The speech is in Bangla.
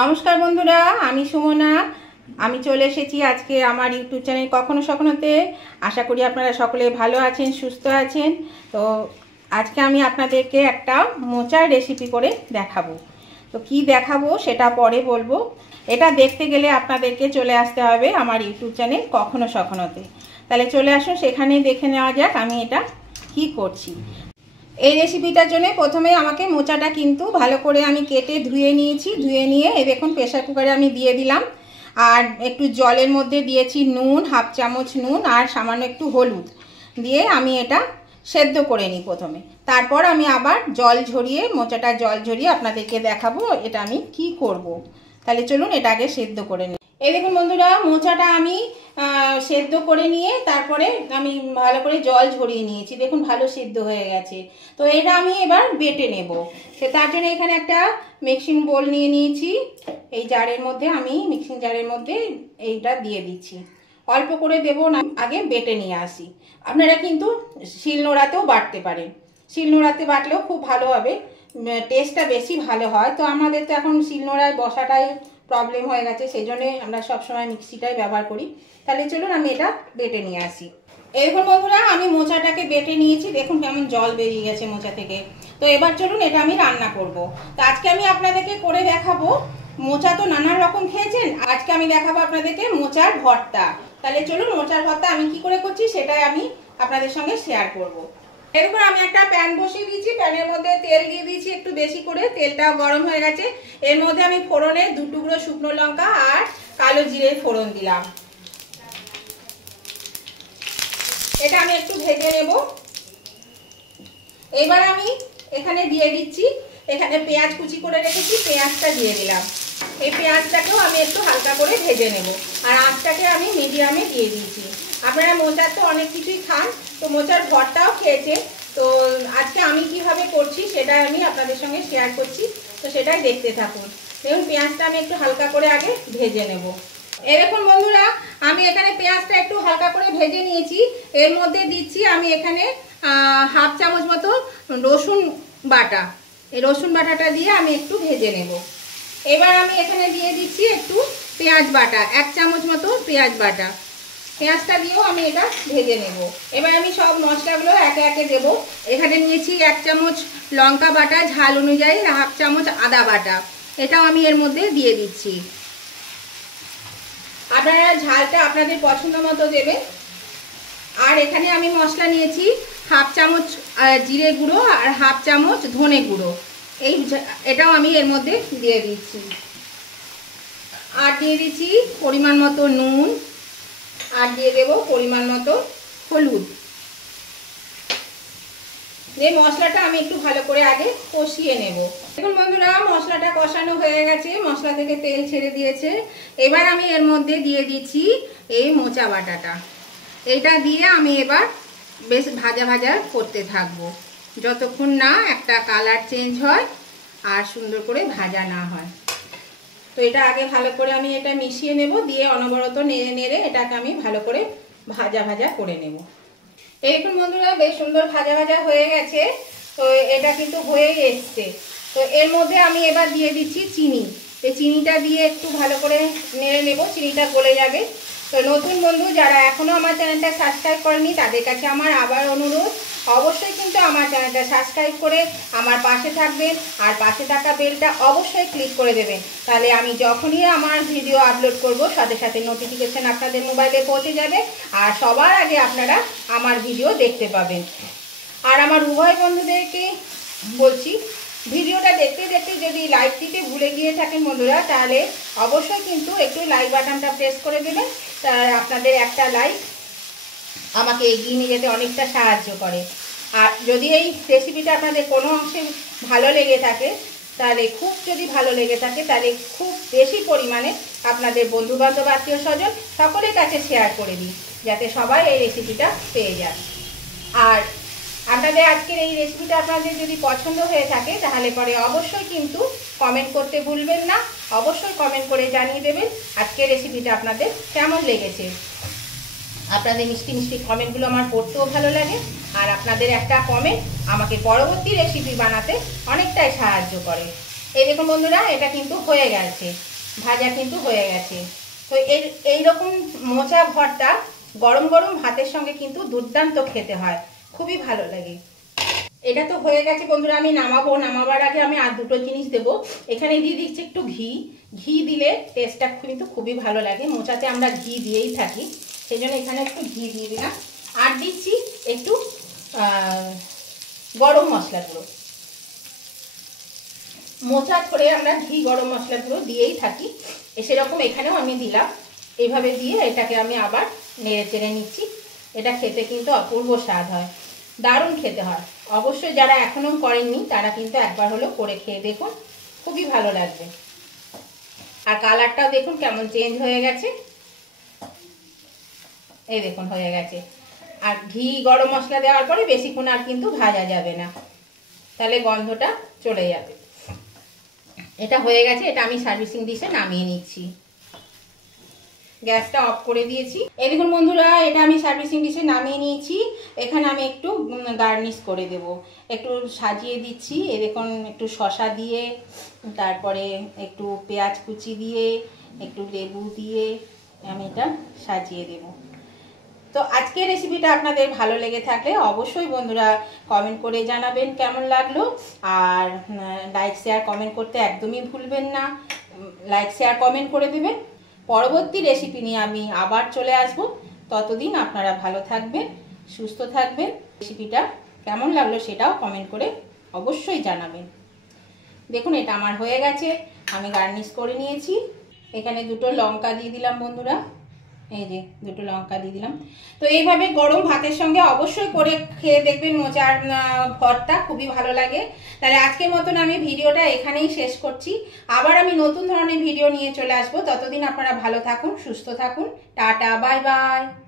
নমস্কার বন্ধুরা, আমি সুমনা। আমি চলে এসেছি আজকে আমার ইউটিউব চ্যানেল কখনো সখনোতে। আশা করি আপনারা সকলে ভালো আছেন, সুস্থ আছেন। তো আজকে আমি আপনাদেরকে একটা মোচার রেসিপি করে দেখাবো। তো কি দেখাবো সেটা পরে বলবো। এটা দেখতে গেলে আপনাদেরকে চলে আসতে হবে আমার ইউটিউব চ্যানেল কখনো সখনোতে। তাহলে চলে আসুন, সেখানেই দেখে নেওয়া যাক আমি এটা কি করছি। এই রেসিপিটার জন্য প্রথমে আমাকে মোচাটা কিন্তু ভালো করে আমি কেটে ধুয়ে নিয়েছি। ধুয়ে নিয়ে এই দেখুন প্রেসার কুকারে আমি দিয়ে দিলাম। আর একটু জলের মধ্যে দিয়েছি নুন, হাফ চামচ নুন আর সামান্য একটু হলুদ দিয়ে আমি এটা সেদ্ধ করে নিই প্রথমে। তারপর আমি আবার জল ঝরিয়ে, মোচাটা জল ঝরিয়ে আপনাদেরকে দেখাবো এটা আমি কি করব। তাহলে চলুন এটা আগে সেদ্ধ করে নিই। এই দেখুন বন্ধুরা, মোচাটা আমি সেদ্ধ করে নিয়ে তারপরে আমি ভালো করে জল ঝরিয়ে নিয়েছি। দেখুন ভালো সেদ্ধ হয়ে গেছে। তো এটা আমি এবার বেটে নেব। তার জন্য এখানে একটা মিক্সিং বোল নিয়ে নিয়েছি। এই জারের মধ্যে আমি মিক্সিং জারের মধ্যে এইটা দিয়ে দিচ্ছি। অল্প করে দেবো না, আগে বেটে নিয়ে আসি। আপনারা কিন্তু শিলনোড়াতেও বাটতে পারেন। শিলনোড়াতে বাটলেও খুব ভালো হবে, টেস্টটা বেশি ভালো হয়। তো আমাদের তো এখন শিলনোড়ায় বসাটাই প্রবলেম হয়ে গেছে, সেই জন্যই আমরা সবসময় মিক্সিটাই ব্যবহার করি। তাহলে চলুন আমি এটা বেটে নিয়ে আসি। এরকম বন্ধুরা, আমি মোচাটাকে বেটে নিয়েছি। দেখুন কেমন জল বেরিয়ে গেছে মোচা থেকে। তো এবার চলুন এটা আমি রান্না করব। তো আজকে আমি আপনাদেরকে করে দেখাবো, মোচা তো নানান রকম খেয়েছেন, আজকে আমি দেখাবো আপনাদেরকে মোচার ভর্তা। তাহলে চলুন মোচার ভর্তা আমি কি করে করছি সেটাই আমি আপনাদের সঙ্গে শেয়ার করব। এরপর আমি একটা প্যান বসিয়ে দিয়েছি। প্যানের মধ্যে তেল দিয়ে দিয়েছি একটু বেশি করে। তেলটা গরম হয়ে গেছে। এর মধ্যে আমি ফোড়নে 2 টুকরো শুকনো লঙ্কা আর কালো জিরে ফোড়ন দিলাম। এটা আমি একটু ভেজে নেব। এবার আমি এখানে দিয়ে দিচ্ছি, এখানে পেঁয়াজ কুচি করে রেখেছি, পেঁয়াজটা দিয়ে দিলাম। এই পেঁয়াজটাকেও আমি একটু হালকা করে ভেজে নেব। আর আঁচটাকে আমি মিডিয়ামে দিয়ে দিয়েছি। আপনারা মোচার তো অনেক কিছুই খান, তো মোচার ভর্তাও খেয়েছে। তো আজকে আমি কিভাবে করছি সেটা আমি আপনাদের সঙ্গে শেয়ার করছি। তো সেটাই দেখতে থাকুন। দেখুন পেঁয়াজটা আমি একটু হালকা করে আগে ভেজে নেব। এরকম বন্ধুরা, আমি এখানে পেঁয়াজটা একটু হালকা করে ভেজে নিয়েছি। এর মধ্যে দিচ্ছি আমি এখানে হাফ চামচ মতো রসুন বাটা। এই রসুন বাটাটা দিয়ে আমি একটু ভেজে নেব। এবার আমি এখানে দিয়ে দিচ্ছি একটু পেঁয়াজ বাটা, 1 চামচ মতো পেঁয়াজ বাটা। পেঁয়াজটা দিয়েও আমি এটা ভেজে নেব। এবার আমি সব মশলাগুলো একে একে দেব। এখানে নিয়েছি 1 চামচ লঙ্কা বাটা, ঝাল অনুযায়ী হাফ চামচ আদা বাটা, এটাও আমি এর মধ্যে দিয়ে দিচ্ছি। আপনারা ঝালটা আপনাদের পছন্দ মতো দেবেন। আর এখানে আমি মশলা নিয়েছি হাফ চামচ জিরে গুঁড়ো আর হাফ চামচ ধনে গুঁড়ো, এটাও আমি এর মধ্যে দিয়ে দিচ্ছি। আর দিয়ে দিচ্ছি পরিমাণ মতো নুন, আর দিয়ে দেব পরিমাণ মতো হলুদ। এই মশলাটা আমি একটু ভালো করে আগে কষিয়ে নেব। দেখুন বন্ধুরা, মশলাটা কষানো হয়ে গেছে, মশলা থেকে তেল ছেড়ে দিয়েছে। এবার আমি এর মধ্যে দিয়ে দিচ্ছি এই মোচা বাটাটা। এইটা দিয়ে আমি এবার বেশ ভাজা ভাজা করতে থাকবো, যতক্ষণ না একটা কালার চেঞ্জ হয় আর সুন্দর করে ভাজা না হয়। তো এটা আগে ভালো করে আমি এটা মিশিয়ে নেব, দিয়ে অনবরত নেড়ে নেড়ে এটাকে আমি ভালো করে ভাজা ভাজা করে নেব। দেখুন বন্ধুরা, বেশ সুন্দর ভাজা ভাজা হয়ে গেছে। তো এটা কিন্তু হয়েই এসছে। তো এর মধ্যে আমি এবার দিয়ে দিচ্ছি চিনি। এই চিনিটা দিয়ে একটু ভালো করে নেড়ে নেব, চিনিটা গলে যাবে। তো নতুন বন্ধু যারা এখনও আমার চ্যানেলটা সাবস্ক্রাইব করেনি তাদের কাছে আমার আবার অনুরোধ, অবশ্যই কিন্তু আমার চ্যানেলটা সাবস্ক্রাইব করে আমার পাশে থাকবেন। আর পাশে থাকা বেলটা অবশ্যই ক্লিক করে দেবেন, তাহলে আমি যখনই আমার ভিডিও আপলোড করব সাথে সাথে নোটিফিকেশান আপনাদের মোবাইলে পৌঁছে যাবে আর সবার আগে আপনারা আমার ভিডিও দেখতে পাবেন। আর আমার উভয় বন্ধুদেরকে বলছি, ভিডিওটা দেখতে দেখতে যদি লাইক দিতে ভুলে গিয়ে থাকেন বন্ধুরা, তাহলে অবশ্যই কিন্তু একটু লাইক বাটনটা প্রেস করে দেবেন। তাহলে আপনাদের একটা লাইক আমাকে এগিয়ে নিয়ে যেতে অনেকটা সাহায্য করে। আর যদি এই রেসিপিটা আপনাদের কোনো অংশে ভালো লেগে থাকে, তাহলে খুব যদি ভালো লেগে থাকে তাহলে খুব বেশি পরিমাণে আপনাদের বন্ধুবান্ধব, আত্মীয় স্বজন সকলের কাছে শেয়ার করে দিই, যাতে সবাই এই রেসিপিটা পেয়ে যায়। আর আপনাদের আজকের এই রেসিপিটা আপনাদের যদি পছন্দ হয়ে থাকে তাহলে পরে অবশ্যই কিন্তু কমেন্ট করতে ভুলবেন না। অবশ্যই কমেন্ট করে জানিয়ে দেবেন আজকের রেসিপিটা আপনাদের কেমন লেগেছে। আপনাদের মিষ্টি মিষ্টি কমেন্টগুলো আমার পড়তেও ভালো লাগে। আর আপনাদের একটা কমেন্ট আমাকে পরবর্তী রেসিপি বানাতে অনেকটাই সাহায্য করে। এই দেখুন বন্ধুরা, এটা কিন্তু হয়ে গেছে, ভাজা কিন্তু হয়ে গেছে। তো এইরকম মোচা ভর্তা গরম গরম ভাতের সঙ্গে কিন্তু দুর্দান্ত খেতে হয়, খুবই ভালো লাগে। এটা তো হয়ে গেছে বন্ধুরা, আমি নামাবো। নামাবার আগে আমি আর দুটো জিনিস দেবো। এখানে দিয়ে দিচ্ছি একটু ঘি। ঘি দিলে টেস্টটা কিন্তু খুবই ভালো লাগে, মোচাতে আমরা ঘি দিয়েই থাকি, সেই জন্য এখানে একটু ঘি দিয়ে দিলাম। আর দিচ্ছি একটু গরম মশলা গুঁড়ো। মোচা করে আমরা ঘি গরম মশলা গুঁড়ো দিয়েই থাকি, সেরকম এখানেও আমি দিলাম। এইভাবে দিয়ে এটাকে আমি আবার নেড়ে চেড়ে নিচ্ছি। এটা খেতে কিন্তু অপূর্ব স্বাদ হয়, দারুণ খেতে হয়। অবশ্যই যারা এখনো করেননি তারা কিন্তু একবার হলেও করে খেয়ে দেখুন, খুবই ভালো লাগবে। আর কালারটাও দেখুন কেমন চেঞ্জ হয়ে গেছে, এই দেখুন হয়ে গেছে। আর ঘি গরম মশলা দেওয়ার পরে বেশিক্ষণ আর কিন্তু ভাজা যাবে না, তাহলে গন্ধটা চলে যাবে। এটা হয়ে গেছে, এটা আমি সার্ভিসিং ডিশে নামিয়ে নিচ্ছি। গ্যাসটা অফ করে দিয়েছি। এই দেখুন বন্ধুরা, এটা আমি সার্ভিসিং ডিশে নামিয়ে নিয়েছি। এখানে আমি একটু গার্নিশ করে দেব, একটু সাজিয়ে দিচ্ছি। এই দেখুন একটু শসা দিয়ে, তারপরে একটু পেঁয়াজ কুচি দিয়ে, একটু লেবু দিয়ে আমি এটা সাজিয়ে দেব। তো আজকের রেসিপিটা আপনাদের ভালো লেগে থাকলে অবশ্যই বন্ধুরা কমেন্ট করে জানাবেন কেমন লাগলো। আর লাইক শেয়ার কমেন্ট করতে একদমই ভুলবেন না, লাইক শেয়ার কমেন্ট করে দেবেন। পরবর্তী রেসিপি নিয়ে আমি আবার চলে আসব। ততদিন আপনারা ভালো থাকবেন, সুস্থ থাকবেন। রেসিপিটা কেমন লাগলো সেটাও কমেন্ট করে অবশ্যই জানাবেন। দেখুন এটা আমার হয়ে গেছে, আমি গার্নিশ করে নিয়েছি। এখানে দুটো লঙ্কা দিয়ে দিলাম বন্ধুরা, এই যে দুটো লঙ্কা দিয়ে দিলাম। তো এইভাবে গরম ভাতের সঙ্গে অবশ্যই করে খেয়ে দেখবেন মোচার ভর্তা, খুবই ভালো লাগে। তাহলে আজকের মতন আমি ভিডিওটা এখানেই শেষ করছি। আবার আমি নতুন ধরনের ভিডিও নিয়ে চলে আসবো। ততদিন আপনারা ভালো থাকুন, সুস্থ থাকুন। Tata, bye bye.